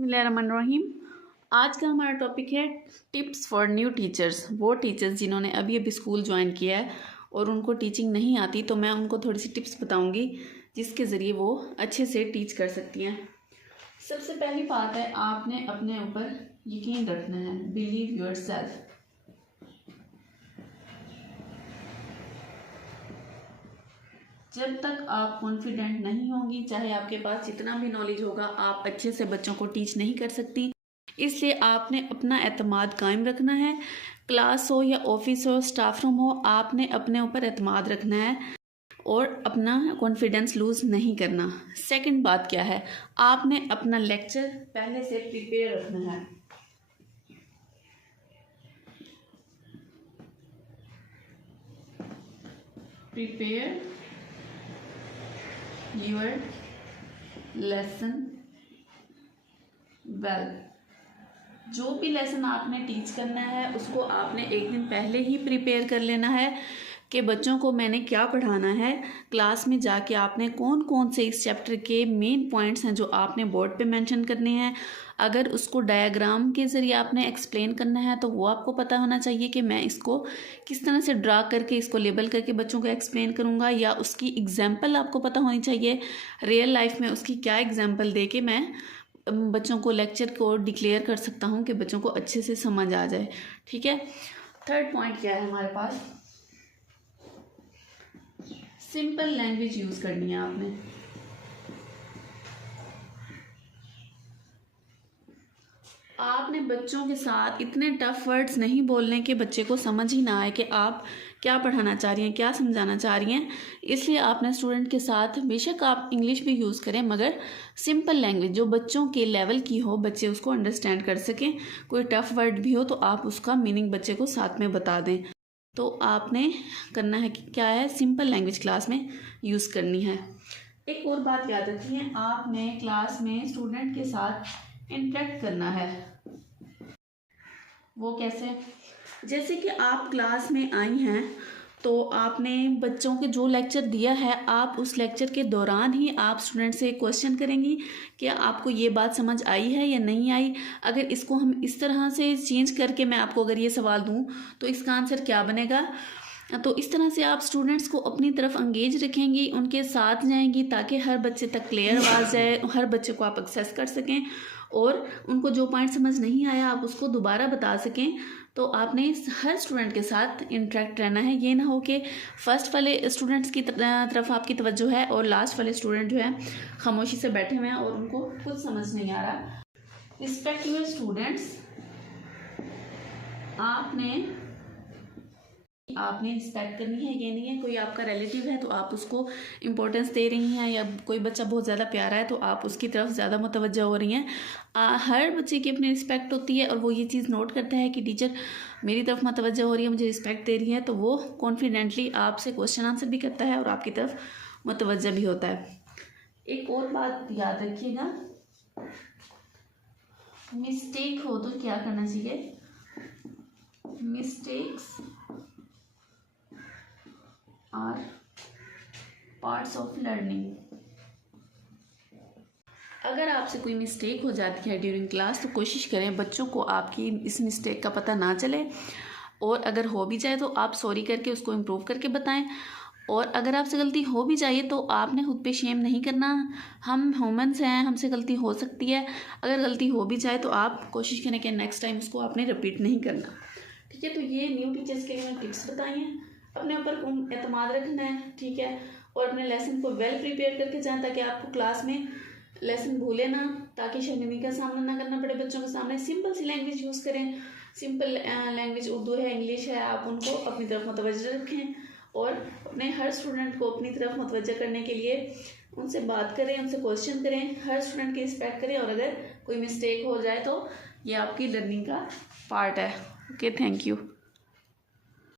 बिस्मिल्लाहिर्रहमानिर्रहीम। आज का हमारा टॉपिक है टिप्स फॉर न्यू टीचर्स। वो टीचर्स जिन्होंने अभी अभी स्कूल ज्वाइन किया है और उनको टीचिंग नहीं आती, तो मैं उनको थोड़ी सी टिप्स बताऊंगी जिसके ज़रिए वो अच्छे से टीच कर सकती हैं। सबसे पहली बात है, आपने अपने ऊपर यकीन रखना है। Believe yourself. जब तक आप कॉन्फिडेंट नहीं होंगी, चाहे आपके पास जितना भी नॉलेज होगा, आप अच्छे से बच्चों को टीच नहीं कर सकती। इसलिए आपने अपना एतमाद कायम रखना है। क्लास हो या ऑफिस हो, स्टाफ रूम हो, आपने अपने ऊपर एतमाद रखना है और अपना कॉन्फिडेंस लूज़ नहीं करना। सेकंड बात क्या है, आपने अपना लेक्चर पहले से प्रिपेयर रखना है। Prepare your lesson well. जो भी लेसन आपने टीच करना है उसको आपने एक दिन पहले ही प्रिपेयर कर लेना है कि बच्चों को मैंने क्या पढ़ाना है। क्लास में जाके आपने कौन कौन से इस चैप्टर के मेन पॉइंट्स हैं जो आपने बोर्ड पे मेंशन करने हैं। अगर उसको डायग्राम के ज़रिए आपने एक्सप्लेन करना है तो वो आपको पता होना चाहिए कि मैं इसको किस तरह से ड्रा करके, इसको लेबल करके बच्चों को एक्सप्लेन करूँगा, या उसकी एग्जाम्पल आपको पता होनी चाहिए। रियल लाइफ में उसकी क्या एग्जाम्पल दे के मैं बच्चों को लेक्चर को डिक्लेयर कर सकता हूँ कि बच्चों को अच्छे से समझ आ जाए। ठीक है। थर्ड पॉइंट क्या है हमारे पास, सिंपल लैंग्वेज यूज़ करनी है आपने। आपने बच्चों के साथ इतने टफ वर्ड्स नहीं बोलने कि बच्चे को समझ ही ना आए कि आप क्या पढ़ाना चाह रही हैं, क्या समझाना चाह रही हैं। इसलिए आपने स्टूडेंट के साथ, बेशक आप इंग्लिश भी यूज़ करें, मगर सिंपल लैंग्वेज जो बच्चों के लेवल की हो, बच्चे उसको अंडरस्टैंड कर सकें। कोई टफ वर्ड भी हो तो आप उसका मीनिंग बच्चे को साथ में बता दें। तो आपने करना है कि क्या है, सिंपल लैंग्वेज क्लास में यूज़ करनी है। एक और बात याद रखिए, आपने क्लास में स्टूडेंट के साथ इंटरेक्ट करना है। वो कैसे, जैसे कि आप क्लास में आई हैं तो आपने बच्चों के जो लेक्चर दिया है, आप उस लेक्चर के दौरान ही आप स्टूडेंट से क्वेश्चन करेंगी कि आपको ये बात समझ आई है या नहीं आई। अगर इसको हम इस तरह से चेंज करके मैं आपको अगर ये सवाल दूं तो इसका आंसर क्या बनेगा। तो इस तरह से आप स्टूडेंट्स को अपनी तरफ अंगेज रखेंगी, उनके साथ जाएंगी ताकि हर बच्चे तक क्लियर आवाज़ जाए, हर बच्चे को आप एक्सेस कर सकें और उनको जो पॉइंट समझ नहीं आया आप उसको दोबारा बता सकें। तो आपने हर स्टूडेंट के साथ इंटरेक्ट रहना है। ये ना हो कि फर्स्ट वाले स्टूडेंट्स की तरफ आपकी तवज्जो है और लास्ट वाले स्टूडेंट जो है खामोशी से बैठे हुए हैं और उनको कुछ समझ नहीं आ रहा। Respect your students. आपने रिस्पेक्ट करनी है। ये नहीं है कोई आपका रिलेटिव है तो आप उसको इम्पोर्टेंस दे रही हैं, या कोई बच्चा बहुत ज़्यादा प्यारा है तो आप उसकी तरफ ज़्यादा मुतवज्जो हो रही हैं। हर बच्चे की अपनी रिस्पेक्ट होती है और वो ये चीज़ नोट करता है कि टीचर मेरी तरफ मुतवज्जो हो रही है, मुझे रिस्पेक्ट दे रही है, तो वो कॉन्फिडेंटली आपसे क्वेश्चन आंसर भी करता है और आपकी तरफ मुतवज्जो भी होता है। एक और बात याद रखिएगा, मिस्टेक हो तो क्या करना चाहिए। Mistakes are parts of learning. अगर आपसे कोई मिस्टेक हो जाती है ड्यूरिंग क्लास तो कोशिश करें बच्चों को आपकी इस मिस्टेक का पता ना चले, और अगर हो भी जाए तो आप सॉरी करके उसको इम्प्रूव करके बताएं। और अगर आपसे गलती हो भी जाए तो आपने खुद पे शेम नहीं करना। हम ह्यूमंस हैं, हमसे गलती हो सकती है। अगर गलती हो भी जाए तो आप कोशिश करें कि नेक्स्ट टाइम उसको आपने रिपीट नहीं करना। ठीक है। तो ये न्यू टीचर्स के लिए मैंने टिप्स बताई हैं। अपने ऊपर एतमाद रखना है, ठीक है, और अपने लेसन को वेल प्रिपेयर करके जाएं ताकि आपको क्लास में लेसन भूले ना, ताकि शर्मिंदगी का सामना ना करना पड़े बच्चों के सामने। सिंपल सी लैंग्वेज यूज़ करें। सिंपल लैंग्वेज उर्दू है, इंग्लिश है, आप उनको अपनी तरफ मुतवज्जो रखें और अपने हर स्टूडेंट को अपनी तरफ मुतवज्जो करने के लिए उनसे बात करें, उनसे क्वेश्चन करें, हर स्टूडेंट की रिस्पेक्ट करें। और अगर कोई मिस्टेक हो जाए तो ये आपकी लर्निंग का पार्ट है। Okay, thank you.